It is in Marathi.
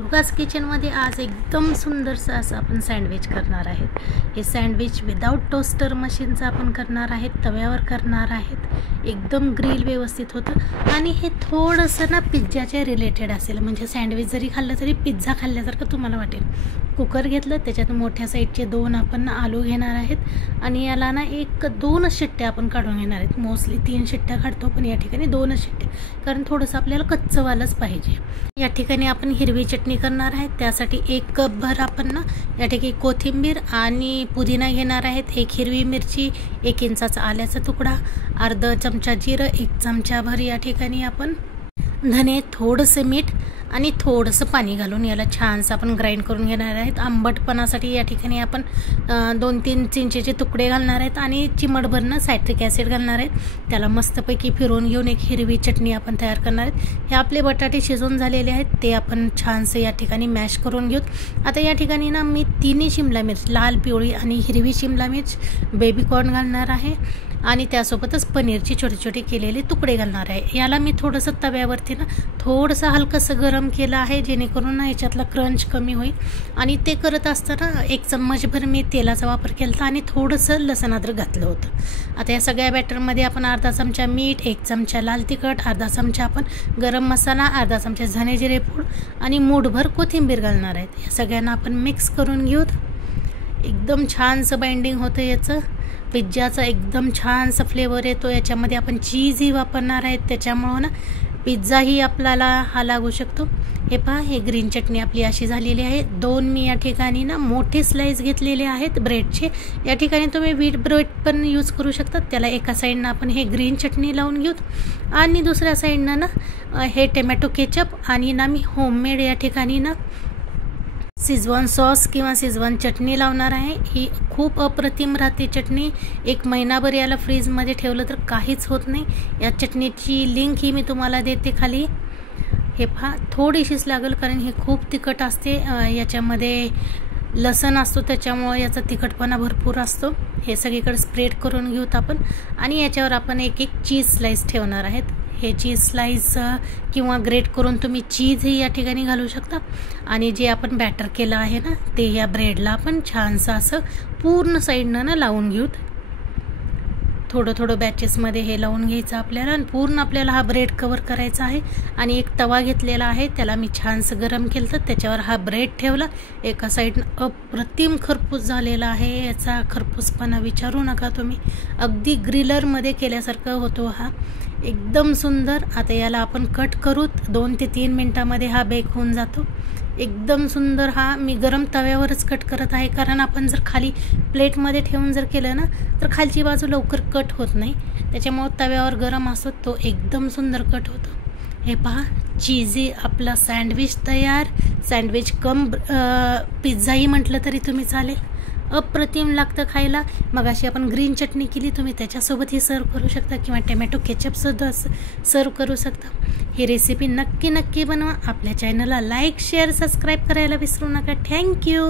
दुर्गाज किचनमध्ये आज एकदम सुंदरसं असं आपण सँडविच करणार आहेत। हे सँडविच विदाउट टोस्टर मशीनचं आपण करणार आहेत, तव्यावर करणार आहेत। एकदम ग्रिल व्यवस्थित होतं आणि हे थोडंसं ना पिझ्झाच्या रिलेटेड असेल, म्हणजे सँडविच जरी खाल्लं तरी पिझ्झा खाल्ल्यासारखं तुम्हाला वाटेल। कुकर घेतलं, त्याच्यात मोठ्या साईजचे 2 आपण आलू घेणार आहेत आणि याला ना 1-2 शिट्ट्या आपण काढून घेणार आहेत। मोस्टली 3 शिट्ट्या काढतो, पण या ठिकाणी 2 शिट्ट्या, कारण थोडंसं आपल्याला कच्चंवालंच पाहिजे। या ठिकाणी आपण हिरवी चटणी करणार आहेत, त्यासाठी 1 कप भर आपण ना या ठिकाणी कोथिंबीर आणि पुदिना घेणार आहेत, 1 हिरवी मिरची, 1 इंचाचा आल्याचा तुकडा, अर्धा चमचा जिरं, 1 चमचा भर या ठिकाणी आपण धने, थोडंसं मीठ आणि थोडंसं पाणी घालून याला छानसं आपण ग्राइंड करून घेणार आहेत। आंबटपणासाठी या ठिकाणी आपण 2-3 चिंचेचे तुकडे घालणार आहेत आणि चिमटभर सायट्रिक ॲसिड घालणार आहेत। त्याला मस्तपैकी फिरवून घेऊन एक हिरवी चटणी आपण तयार करणार आहेत। हे आपले बटाटे शिजवून झालेले आहेत, ते आपण छानसं या ठिकाणी मॅश करून घेऊत। आता या ठिकाणी ना मी 3 शिमला मिर्च, लाल, पिवळी आणि हिरवी शिमला मिर्च, बेबी कॉर्न घालणार आहे आणि त्यासोबतच पनीरची छोटे छोटे केलेले तुकडे घालणार आहे। याला मी थोडंसं तव्यावरती ना थोडंसं हलकंसं गरम केलं आहे, जेणेकरून ना याच्यातला क्रंच कमी होईल। आणि ते करत असताना 1 चम्मचभर मी तेलाचा वापर केला होता आणि थोडंसं लसूण अद्रक घातलं होतं। आता या सगळ्या बॅटरमध्ये आपण अर्धा चमचा मीठ, 1 चमचा लाल तिखट, अर्धा चमचा आपण गरम मसाला, अर्धा चमचा धने जिरे पूड आणि मूठभर कोथिंबीर घालणार आहेत। या सगळ्यांना आपण मिक्स करून घेऊत। एकदम छानसं बाइंडिंग होतं याचं, पिझ्झाचा एकदम छानसा फ्लेवर येतो। याच्यामध्ये आपण चीजही वापरणार आहेत, त्याच्यामुळं ना पिझ्झाही आपल्याला हा लागू शकतो। हे पहा, हे ग्रीन चटणी आपली अशी झालेली आहे। 2 मी या ठिकाणी ना मोठे स्लाइस घेतलेले आहेत ब्रेडचे। या ठिकाणी तुम्ही व्हीट ब्रेड पण यूज करू शकता। त्याला एका साईडनं आपण हे ग्रीन चटणी लावून घेऊत आणि दुसऱ्या साईडनं ना हे टोमॅटो केचप आणि ना मी होममेड या ठिकाणी ना शेजवान सॉस किंवा शेजवान चटणी लावणार आहे। ही खूप अप्रतिम राहते चटणी, 1 महिनाभर याला फ्रीजमध्ये ठेवलं तर काहीच होत नाही। या चटणीची लिंक ही मी तुम्हाला देते खाली। हे पहा, थोडीशीच लागेल कारण हे खूप तिखट असते, याच्यामध्ये लसण असतो, त्याच्यामुळं याचा तिखटपणा भरपूर असतो। हे सगळीकडे स्प्रेड करून घेऊत आपण आणि याच्यावर आपण 1-1 चीज स्लाइस ठेवणार आहेत। हे चीज स्लाइस किंवा ग्रेट करून तुम्ही चीजही या ठिकाणी घालू शकता आणि जे आपण बॅटर केलं आहे ना ते या ब्रेडला आपण छानसं असं पूर्ण साईडनं ना लावून घेऊत। थोडं थोडं बॅचेसमध्ये हे लावून घ्यायचं आपल्याला आणि पूर्ण आपल्याला हा ब्रेड कवर करायचा आहे। आणि 1 तवा घेतलेला आहे, त्याला मी छानसं गरम केलं, तर त्याच्यावर हा ब्रेड ठेवला। एका साईडनं अप्रतिम खरपूस झालेला आहे, याचा खरपूसपणा विचारू नका तुम्ही, अगदी ग्रिलरमध्ये केल्यासारखं होतो हा, एकदम सुंदर। आता याला आपण कट करूत, 2 ते 3 मिनटामध्ये हा बेक होऊन जातो। एकदम सुंदर हा मी गरम तव्यावरच कट करत आहे, कारण आपण जर खाली प्लेटमध्ये ठेवून जर केलं ना तर खालची बाजू लवकर कट होत नाही, त्याच्यामुळे तव्यावर गरम असतो तो एकदम सुंदर कट होतो। हे पहा, चीजी आपला सँडविच तयार। सँडविच कम पिझ्झाही म्हटलं तरी तुम्ही चालेल, अप्रतिम लागतं खायला। मग अशी आपण ग्रीन चटणी केली, तुम्ही त्याच्यासोबतही सर्व करू शकता किंवा टोमॅटो केचपसुद्धा सर्व करू शकता। ही रेसिपी नक्की बनवा। आपल्या चॅनलला लाईक, शेअर, सबस्क्राईब करायला विसरू नका। थँक्यू।